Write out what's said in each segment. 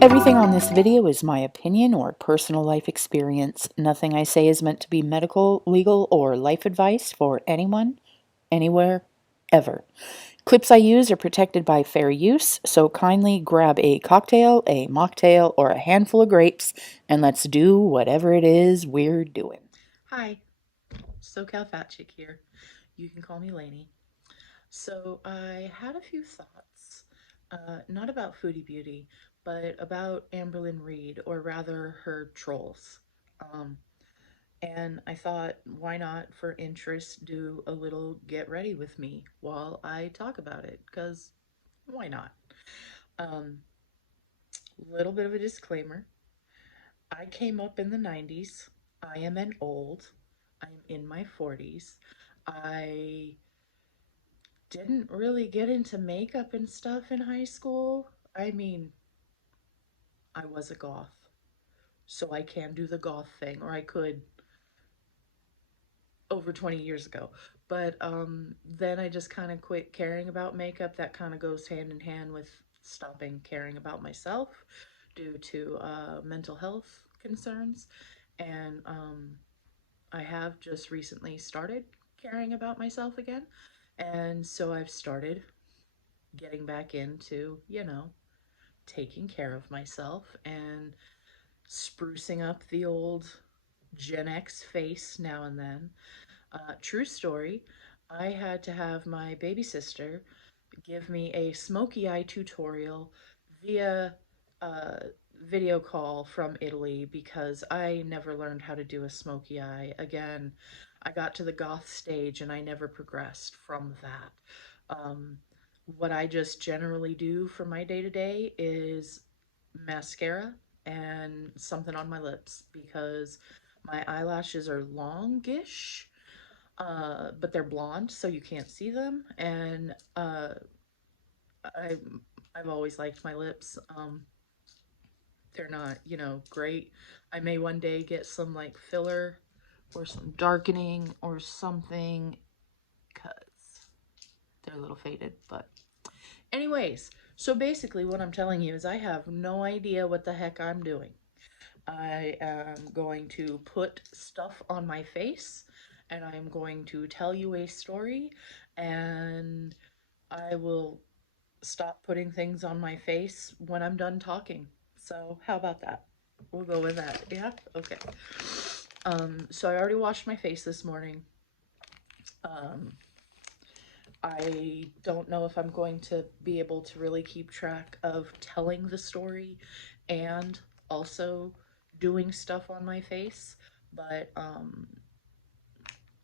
Everything on this video is my opinion or personal life experience. Nothing I say is meant to be medical, legal, or life advice for anyone, anywhere, ever. Clips I use are protected by fair use, so kindly grab a cocktail, a mocktail, or a handful of grapes, and let's do whatever it is we're doing. Hi, SoCal Fat Chick here. You can call me Lainey. So I had a few thoughts, not about Foodie Beauty, but about Amberlynn Reid, or rather her trolls. And I thought, why not, for interest, do a little get ready with me while I talk about it, because why not? Little bit of a disclaimer. I came up in the 90s. I am an old. I'm in my 40s. I didn't really get into makeup and stuff in high school. I mean, I was a goth, so I can do the goth thing, or I could over 20 years ago. But then I just kind of quit caring about makeup. That kind of goes hand in hand with stopping caring about myself due to mental health concerns. And I have just recently started caring about myself again. And so I've started getting back into, taking care of myself and sprucing up the old Gen X face now and then. True story, I had to have my baby sister give me a smoky eye tutorial via uh, video call from Italy because I never learned how to do a smoky eye. Again, I got to the goth stage and I never progressed from that. What I just generally do for my day to day is mascara and something on my lips because my eyelashes are longish, but they're blonde, so you can't see them. And I, I've always liked my lips. They're not, great. I may one day get some like filler or some darkening or something because they're a little faded. But anyways, so basically what I'm telling you is I have no idea what the heck I'm doing. I am going to put stuff on my face and I'm going to tell you a story, and I will stop putting things on my face when I'm done talking. So how about that? We'll go with that. Yeah? Okay. So I already washed my face this morning. I don't know if I'm going to be able to really keep track of telling the story and also doing stuff on my face, but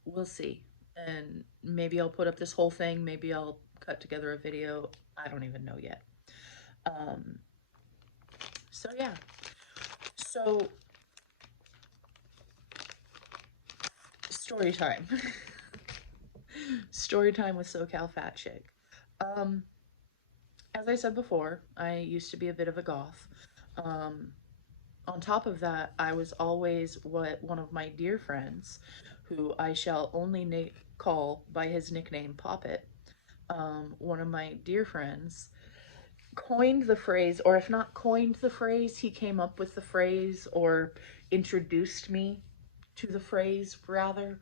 we'll see. And maybe I'll put up this whole thing, maybe I'll cut together a video. I don't even know yet. So yeah. So story time. Story time with SoCal Fat Chick. As I said before, I used to be a bit of a goth. On top of that, I was always what one of my dear friends, who I shall only call by his nickname Poppet, one of my dear friends coined the phrase, or if not coined the phrase, he came up with the phrase or introduced me to the phrase, rather,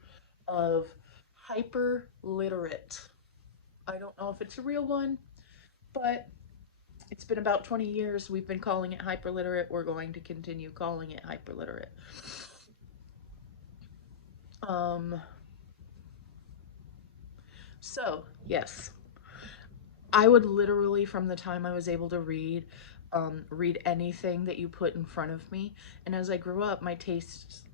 of hyper literate. I don't know if it's a real one, but it's been about 20 years. We've been calling it hyperliterate. We're going to continue calling it hyperliterate. So, yes, I would literally, from the time I was able to read anything that you put in front of me. And as I grew up, my tastes,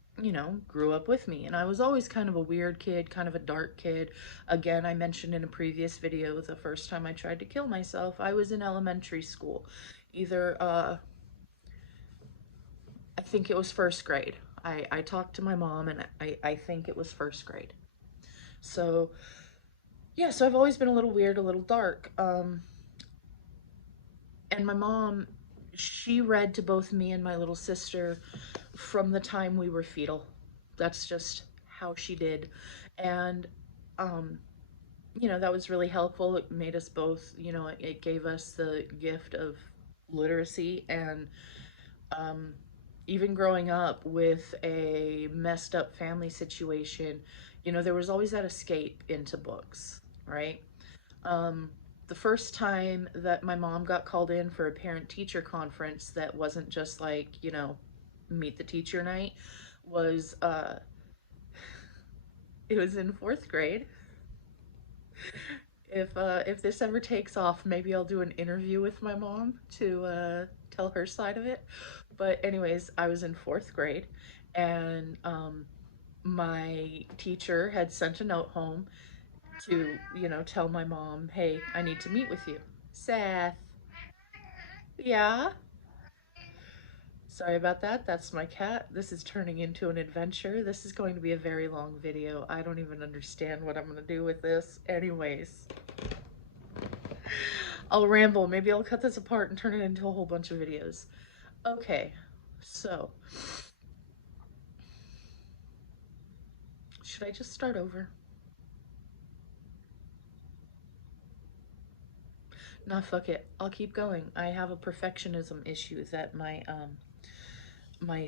grew up with me. And I was always kind of a weird kid, kind of a dark kid. Again, I mentioned in a previous video, the first time I tried to kill myself, I was in elementary school. Either, I think it was first grade. I talked to my mom, and I think it was first grade. So, yeah, so I've always been a little weird, a little dark. And my mom, she read to both me and my little sister from the time we were fetal. That's just how she did. And you know, that was really helpful. It made us both, you know, it gave us the gift of literacy. And um, even growing up with a messed up family situation, you know, there was always that escape into books, right? Um, the first time that my mom got called in for a parent teacher conference that wasn't just like, you know, meet the teacher night was it was in fourth grade. If this ever takes off, maybe I'll do an interview with my mom to tell her side of it. But anyways, I was in fourth grade, and my teacher had sent a note home to, you know, tell my mom, hey, I need to meet with you. Seth. Yeah. Sorry about that. That's my cat. This is turning into an adventure. This is going to be a very long video. I don't even understand what I'm going to do with this. Anyways, I'll ramble. Maybe I'll cut this apart and turn it into a whole bunch of videos. Okay, so should I just start over? Nah, fuck it. I'll keep going. I have a perfectionism issue that my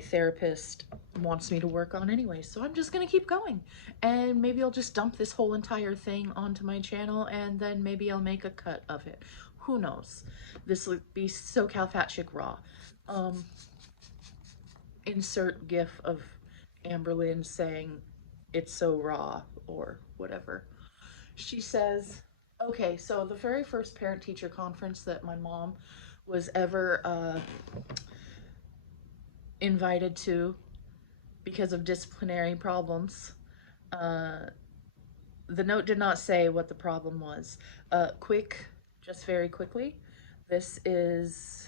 therapist wants me to work on anyway, so I'm just gonna keep going. And maybe I'll just dump this whole entire thing onto my channel, and then maybe I'll make a cut of it. Who knows? This will be SoCal Fat Chick Raw. Um, insert gif of Amberlynn saying it's so raw or whatever. She says, okay, so the very first parent teacher conference that my mom was ever invited to because of disciplinary problems, the note did not say what the problem was. Just very quickly, this is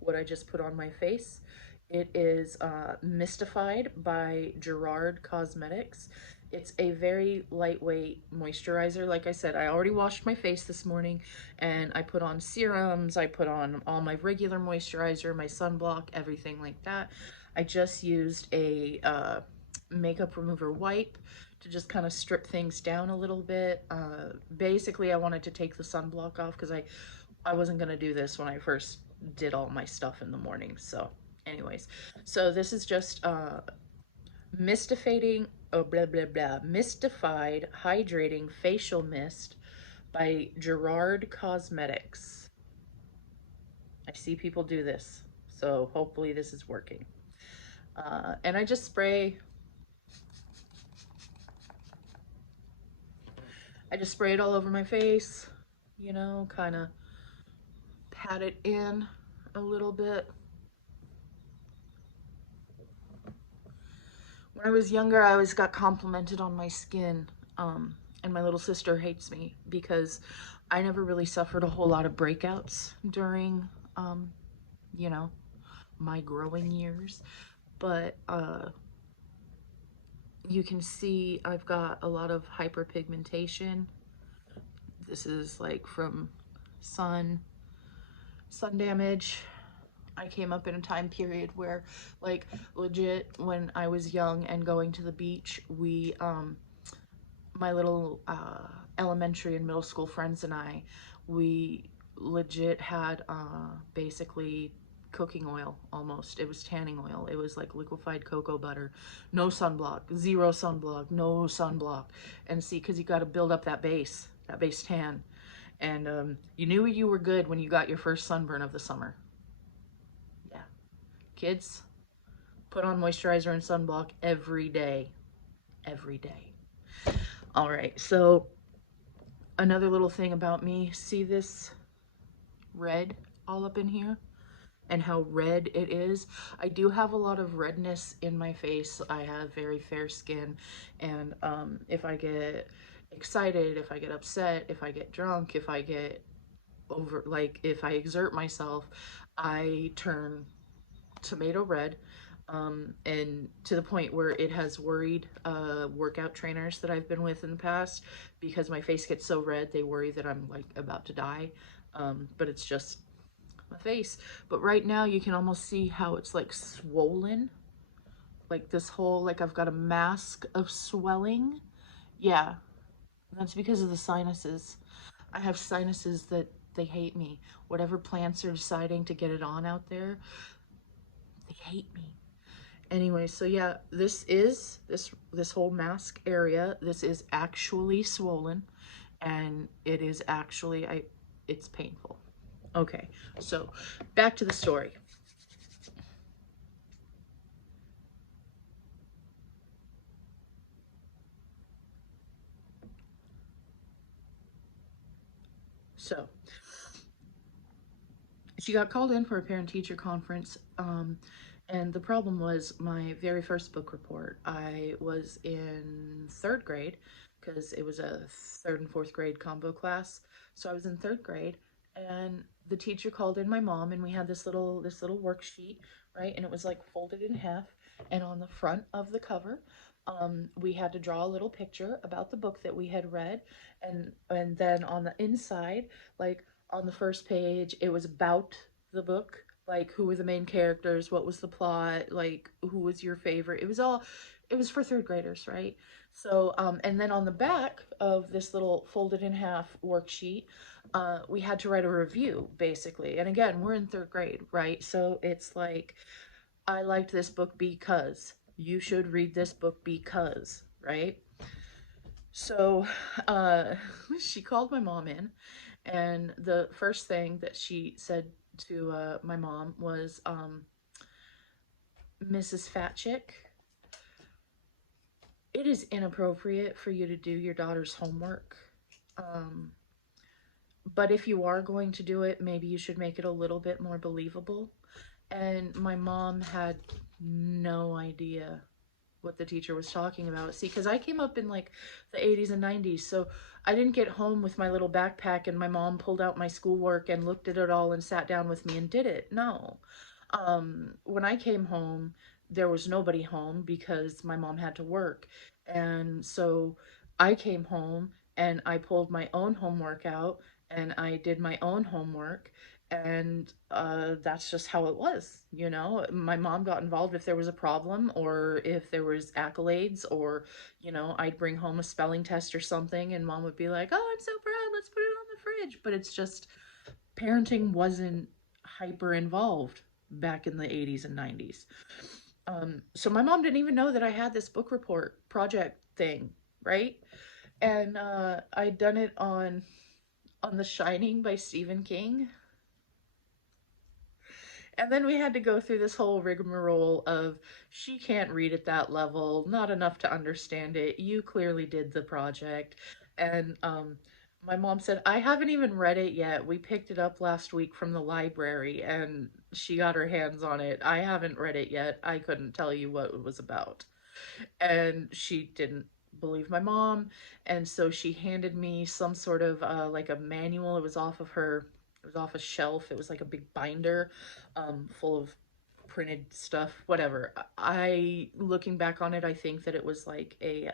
what I just put on my face. It is Mystified by Gerard Cosmetics. It's a very lightweight moisturizer. Like I said, I already washed my face this morning, and I put on serums, I put on all my regular moisturizer, my sunblock, everything like that. I just used a makeup remover wipe to just kind of strip things down a little bit. Basically, I wanted to take the sunblock off because I wasn't going to do this when I first did all my stuff in the morning. So anyways, so this is just Mystified Hydrating Facial Mist by Gerard Cosmetics. I see people do this, so hopefully this is working. And I just spray it all over my face, you know, kind of pat it in a little bit. When I was younger, I always got complimented on my skin, and my little sister hates me because I never really suffered a whole lot of breakouts during, you know, my growing years. But you can see I've got a lot of hyperpigmentation. This is like from sun damage. I came up in a time period where, like, legit, when I was young and going to the beach, we, my little elementary and middle school friends and I, we legit had basically cooking oil almost. It was tanning oil. It was like liquefied cocoa butter. No sunblock, zero sunblock, no sunblock. And see, because you got to build up that base tan. And you knew you were good when you got your first sunburn of the summer. Yeah. Kids, put on moisturizer and sunblock every day. Every day. All right, so another little thing about me, see this red all up in here and how red it is? I do have a lot of redness in my face. I have very fair skin, and if I get excited, if I get upset, if I get drunk, if I get if I exert myself, I turn tomato red, and to the point where it has worried workout trainers that I've been with in the past, because my face gets so red, they worry that I'm like about to die, but it's just my face. But right now you can almost see how it's like swollen, like this whole, like I've got a mask of swelling. Yeah, That's because of the sinuses. I have sinuses that they hate me. Whatever plants are deciding to get it on out there, they hate me. Anyway, so yeah, this whole mask area, this is actually swollen, and it is actually it's painful. Okay, so back to the story. So she got called in for a parent teacher conference, and the problem was my very first book report. I was in third grade because it was a third and fourth grade combo class. So I was in third grade, and the teacher called in my mom, and we had this little worksheet, right? And it was like folded in half, and on the front of the cover, we had to draw a little picture about the book that we had read, and then on the inside, like on the first page, it was about the book, like who were the main characters, what was the plot, like who was your favorite. It was for third graders, right? So, and then on the back of this little folded in half worksheet, we had to write a review, basically. And again, we're in third grade, right? So it's like, I liked this book because, you should read this book because, right? So, uh, she called my mom in, and the first thing that she said to my mom was, Mrs. Fat Chick, it is inappropriate for you to do your daughter's homework. Um, but if you are going to do it, maybe you should make it a little bit more believable. And my mom had no idea what the teacher was talking about. See, because I came up in like the 80s and 90s, so I didn't get home with my little backpack and my mom pulled out my schoolwork and looked at it all and sat down with me and did it. No. When I came home, there was nobody home because my mom had to work. And so I came home and I pulled my own homework out and I did my own homework, and that's just how it was. My mom got involved if there was a problem or if there was accolades, or I'd bring home a spelling test or something and mom would be like, oh, I'm so proud, let's put it on the fridge. But it's just, parenting wasn't hyper involved back in the 80s and 90s. So my mom didn't even know that I had this book report project thing, right? And I'd done it on The Shining by Stephen King. And then we had to go through this whole rigmarole of, she can't read at that level, not enough to understand it. You clearly did the project. And my mom said, I haven't even read it yet. We picked it up last week from the library and she got her hands on it. I haven't read it yet. I couldn't tell you what it was about. And she didn't believe my mom. And so she handed me some sort of like a manual. It was off a shelf. It was like a big binder full of printed stuff, whatever. Looking back on it, I think that it was like a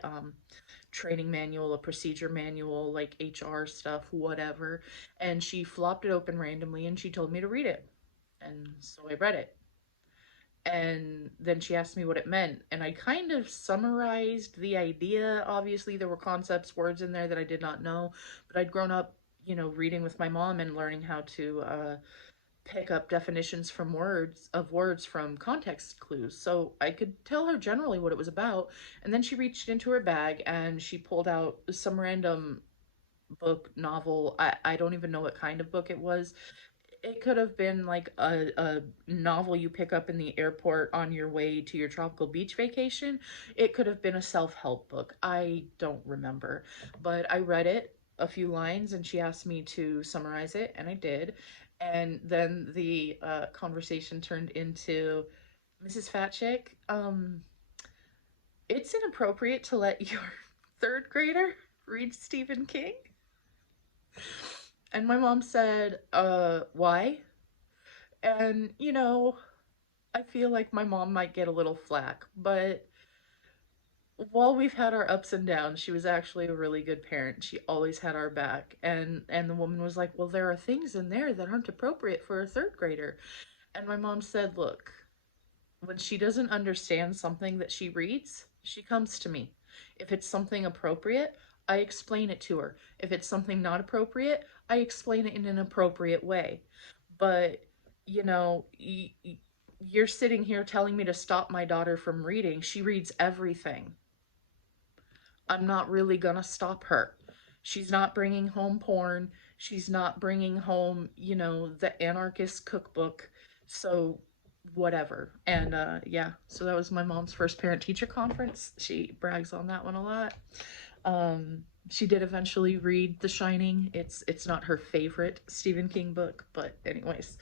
training manual, a procedure manual, like HR stuff, whatever. And she flopped it open randomly and she told me to read it. And so I read it. And then she asked me what it meant, and I kind of summarized the idea. Obviously, there were concepts, words in there that I did not know, but I'd grown up, reading with my mom and learning how to pick up definitions from words from context clues. So I could tell her generally what it was about. And then she reached into her bag and she pulled out some random book, novel. I don't even know what kind of book it was. It could have been like a novel you pick up in the airport on your way to your tropical beach vacation. It could have been a self-help book. I don't remember. But I read it, a few lines, and she asked me to summarize it, and I did. And then the conversation turned into, Mrs. Fat Chick, it's inappropriate to let your third grader read Stephen King. And my mom said, why? And, I feel like my mom might get a little flack, but while we've had our ups and downs, she was actually a really good parent. She always had our back. And the woman was like, well, there are things in there that aren't appropriate for a third grader. And my mom said, look, when she doesn't understand something that she reads, she comes to me. If it's something appropriate, I explain it to her. If it's something not appropriate, I explain it in an appropriate way. But, you know, you're sitting here telling me to stop my daughter from reading. She reads everything. I'm not really gonna stop her. She's not bringing home porn. She's not bringing home, you know, the anarchist cookbook. So, whatever. And yeah, so that was my mom's first parent teacher conference. She brags on that one a lot. She did eventually read The Shining. It's not her favorite Stephen King book, but anyways.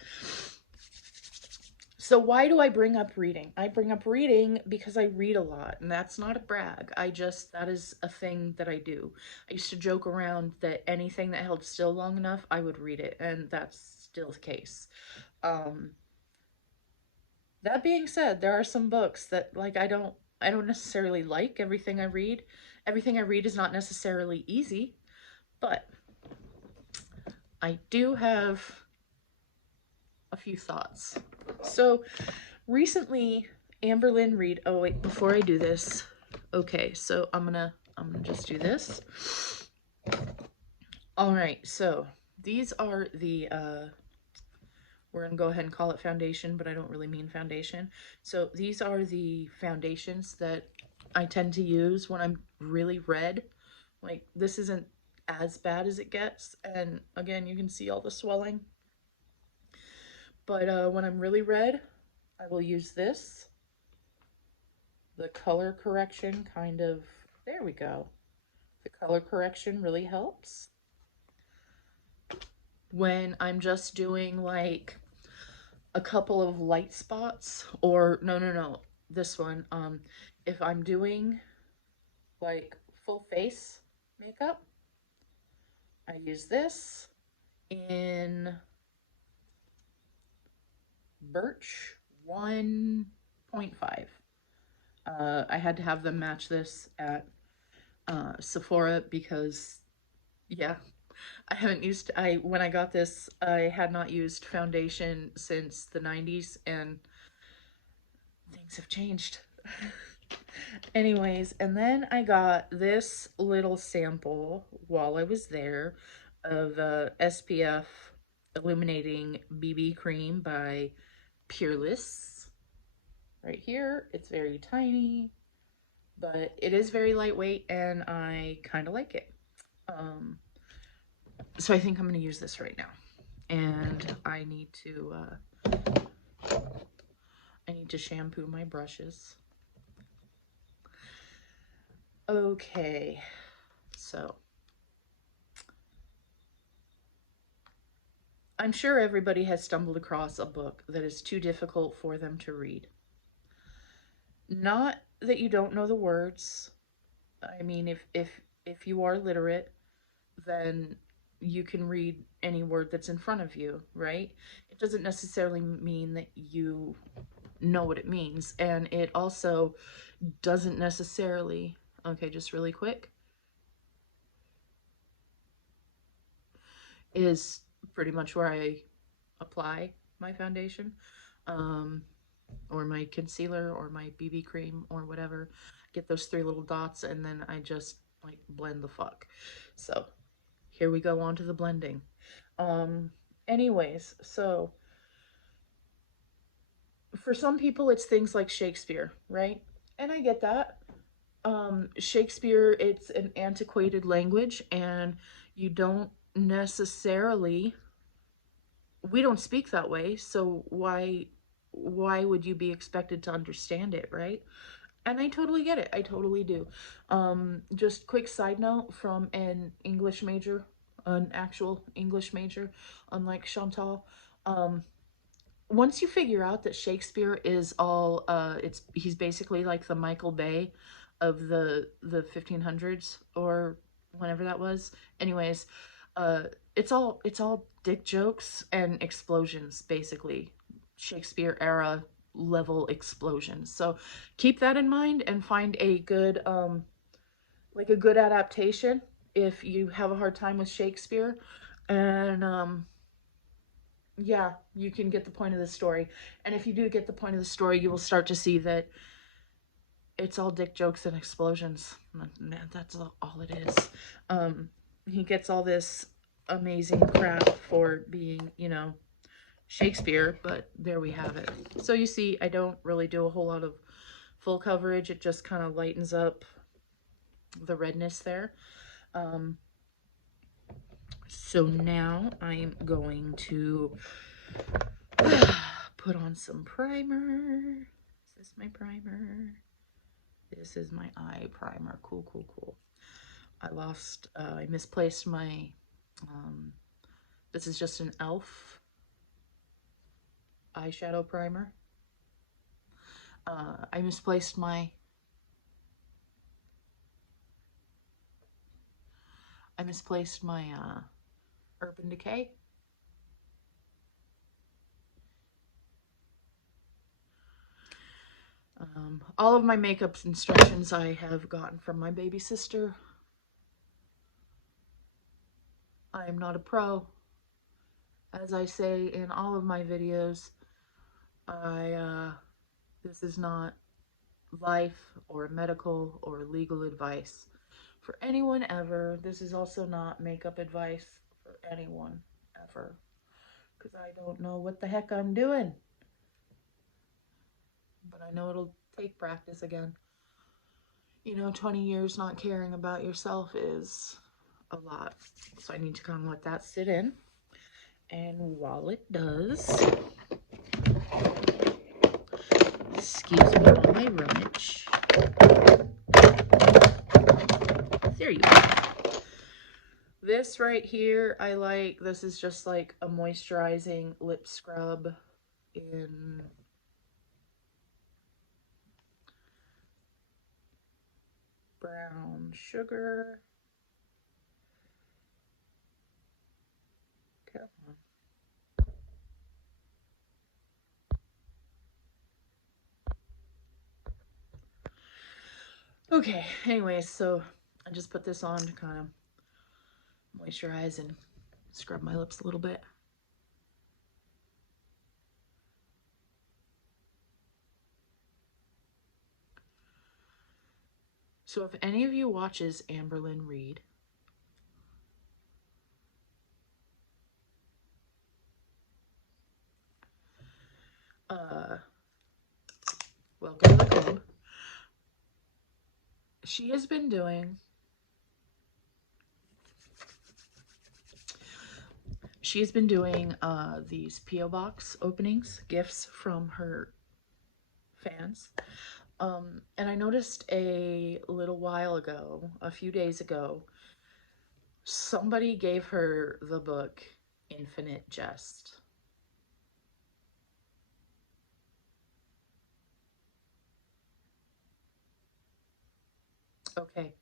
So why do I bring up reading? I bring up reading because I read a lot, and that's not a brag. That is a thing that I do. I used to joke around that anything that held still long enough, I would read it, and that's still the case. Um, that being said, there are some books that like I don't necessarily like everything I read. Everything I read is not necessarily easy, but I do have a few thoughts. So recently, Amberlynn Reid. Oh wait, before I do this, okay. So I'm gonna just do this. All right. So these are the we're gonna go ahead and call it foundation, but I don't really mean foundation. So these are the foundations that I tend to use when I'm really red. Like this isn't as bad as it gets, and again, you can see all the swelling. But when I'm really red, I will use this. The color correction kind of, there we go. The color correction really helps. When I'm just doing like a couple of light spots, or no, this one, if I'm doing like full face makeup, I use this in Birch 1.5. I had to have them match this at Sephora because, yeah, I haven't used, when I got this, I had not used foundation since the 90s, and things have changed. Anyways, and then I got this little sample while I was there of SPF Illuminating BB Cream by Peerless. Right here, it's very tiny, but it is very lightweight, and I kind of like it. So I think I'm going to use this right now, and I need to shampoo my brushes. Okay, so I'm sure everybody has stumbled across a book that is too difficult for them to read. Not that you don't know the words. I mean, if you are literate, then you can read any word that's in front of you, right? It doesn't necessarily mean that you know what it means, and it also doesn't necessarily, okay, just really quick, is pretty much where I apply my foundation, or my concealer or my BB cream or whatever. Get those three little dots, and then I just like blend the fuck. So here we go on to the blending. Anyways, so for some people it's things like Shakespeare, right? And I get that. Shakespeare, it's an antiquated language, and you don't necessarily, we don't speak that way, so why would you be expected to understand it, right? And I totally get it. I totally do. Just quick side note from an English major, an actual English major, unlike Chantal. Once you figure out that Shakespeare is all, he's basically like the Michael Bay of the 1500s or whenever that was. Anyways, uh, it's all dick jokes and explosions, basically. Shakespeare era level explosions. So keep that in mind and find a good like a good adaptation if you have a hard time with Shakespeare. And yeah, you can get the point of the story. And if you do get the point of the story, you will start to see that it's all dick jokes and explosions. That's all it is. He gets all this amazing crap for being, you know, Shakespeare, but there we have it. So you see, I don't really do a whole lot of full coverage. It just kind of lightens up the redness there. So now I'm going to put on some primer. Is this my primer? This is my eye primer. Cool, cool, cool. I misplaced my, this is just an e.l.f. eyeshadow primer. I misplaced my Urban Decay. All of my makeup instructions I have gotten from my baby sister. I am not a pro. As I say in all of my videos, this is not life or medical or legal advice for anyone ever. This is also not makeup advice for anyone ever, because I don't know what the heck I'm doing. But I know it'll take practice again. You know, 20 years not caring about yourself is a lot. So I need to kind of let that sit in. And while it does, excuse me while I rummage. There you go. This right here, I like. This is just like a moisturizing lip scrub in brown sugar. Come on. Okay, anyways, so I just put this on to kind of moisturize and scrub my lips a little bit. So if any of you watches Amberlynn Reid, welcome to the club. She has been doing these P.O. box openings, gifts from her fans. And I noticed a little while ago, a few days ago, somebody gave her the book Infinite Jest. Okay,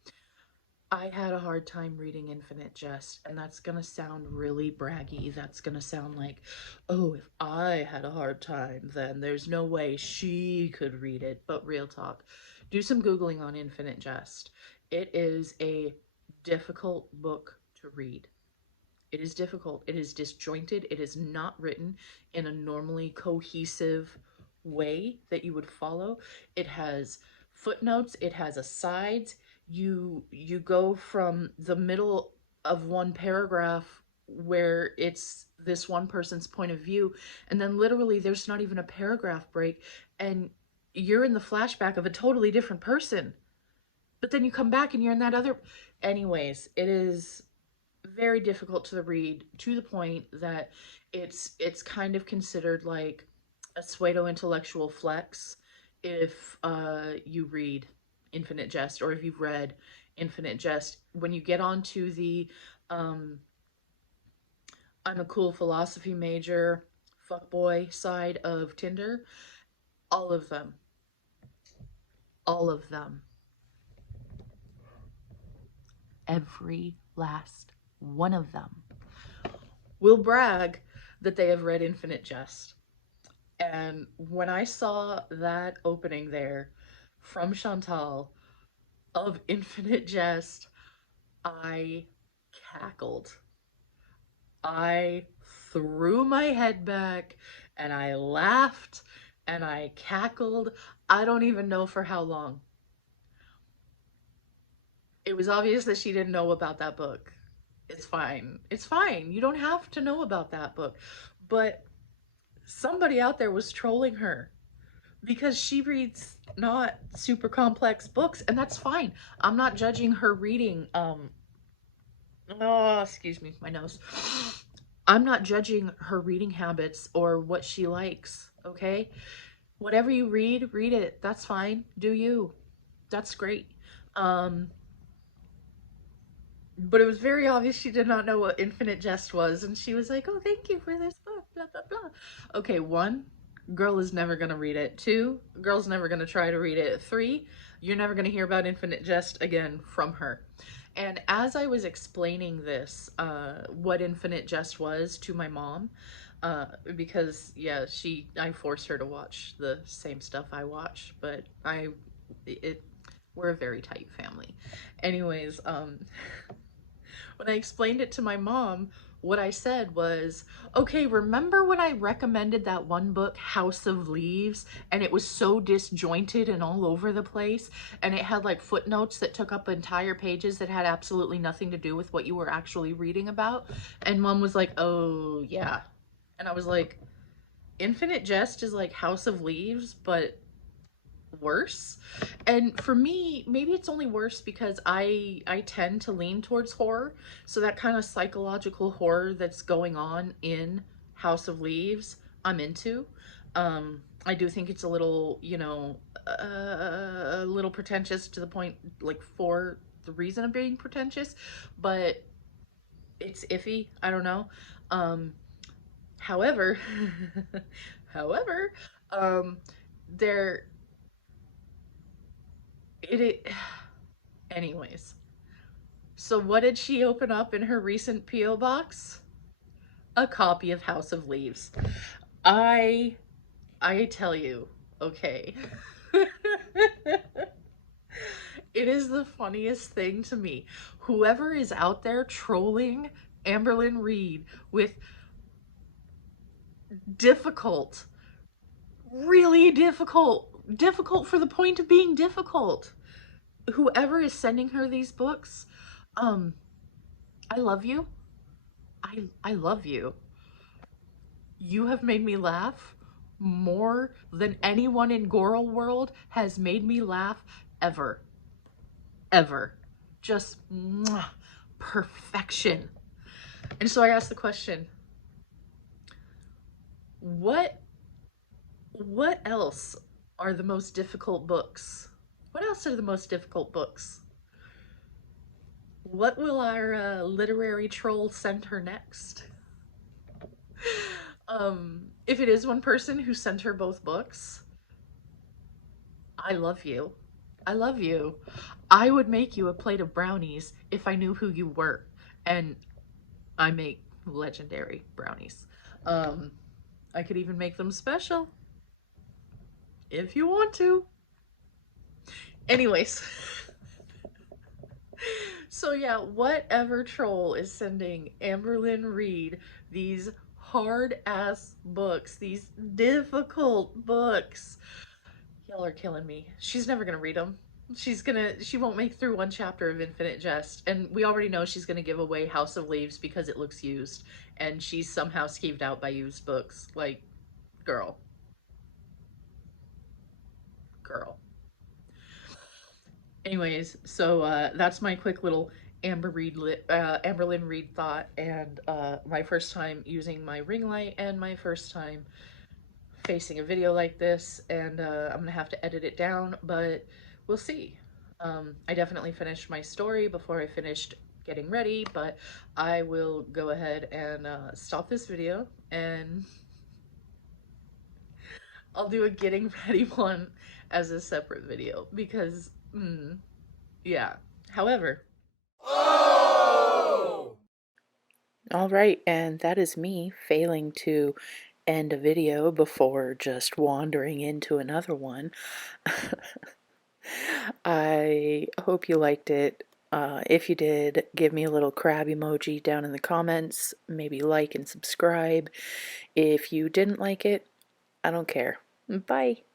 I had a hard time reading Infinite Jest, and that's gonna sound really braggy. That's gonna sound like, oh, if I had a hard time, then there's no way she could read it. But real talk, do some Googling on Infinite Jest. It is a difficult book to read. It is difficult. It is disjointed. It is not written in a normally cohesive way that you would follow. It has footnotes. It has asides. You go from the middle of one paragraph where it's this one person's point of view, and then literally there's not even a paragraph break, and you're in the flashback of a totally different person. But then you come back and you're in that other. Anyways, it is very difficult to read, to the point that it's kind of considered like a pseudo intellectual flex if you read Infinite Jest, or if you've read Infinite Jest. When you get onto the I'm a cool philosophy major fuckboy side of Tinder, all of them, every last one of them will brag that they have read Infinite Jest. And when I saw that opening there from Chantal of Infinite Jest, I cackled. I threw my head back and I laughed and I cackled. I don't even know for how long. It was obvious that she didn't know about that book. It's fine. It's fine. You don't have to know about that book. But somebody out there was trolling her because she reads not super complex books, and that's fine. I'm not judging her reading. Oh, excuse me, my nose. I'm not judging her reading habits or what she likes, okay? Whatever you read, read it. That's fine. Do you. That's great. Um, but it was very obvious she did not know what Infinite Jest was, and she was like, "Oh, thank you for this book, blah blah blah." Okay, one, girl is never gonna read it. Two, girl's never gonna try to read it. Three, you're never gonna hear about Infinite Jest again from her. And as I was explaining this, what Infinite Jest was to my mom, because yeah, I forced her to watch the same stuff I watch, but we're a very tight family. Anyways, when I explained it to my mom, what I said was, okay, remember when I recommended that one book, House of Leaves, and it was so disjointed and all over the place, and it had like footnotes that took up entire pages that had absolutely nothing to do with what you were actually reading about? And mom was like, oh, yeah. And I was like, Infinite Jest is like House of Leaves, but worse. And for me, maybe it's only worse because I tend to lean towards horror. So that kind of psychological horror that's going on in House of Leaves, I'm into. I do think it's a little, a little pretentious to the point, like for the reason of being pretentious, but it's iffy. I don't know. Um, however, however, um, there it anyways. So what did she open up in her recent PO box? A copy of House of Leaves. I I tell you, okay. It is the funniest thing to me. Whoever is out there trolling Amberlynn Reid with difficult, really difficult for the point of being difficult. Whoever is sending her these books, um, I love you. I love you. You have made me laugh more than anyone in Goral World has made me laugh ever. Ever. Just mwah, perfection. And so I asked the question, what what else are the most difficult books? What else are the most difficult books? What will our literary troll send her next? If it is one person who sent her both books, I love you. I love you. I would make you a plate of brownies if I knew who you were. And I make legendary brownies. Um, I could even make them special if you want to. Anyways. So yeah, whatever troll is sending Amberlynn Reid these hard ass books, these difficult books, y'all are killing me. She's never gonna read them. She won't make through one chapter of Infinite Jest. And we already know she's gonna give away House of Leaves because it looks used. And she's somehow skeeved out by used books. Like, girl. Girl. Anyways, so that's my quick little Amberlynn Reid thought, and my first time using my ring light, and my first time facing a video like this, and I'm gonna have to edit it down, but we'll see. I definitely finished my story before I finished getting ready, but I will go ahead and stop this video, and I'll do a getting ready one as a separate video because, yeah. However, oh! All right, and that is me failing to end a video before just wandering into another one. I hope you liked it. If you did, give me a little crab emoji down in the comments. Maybe like and subscribe. If you didn't like it, I don't care. Bye.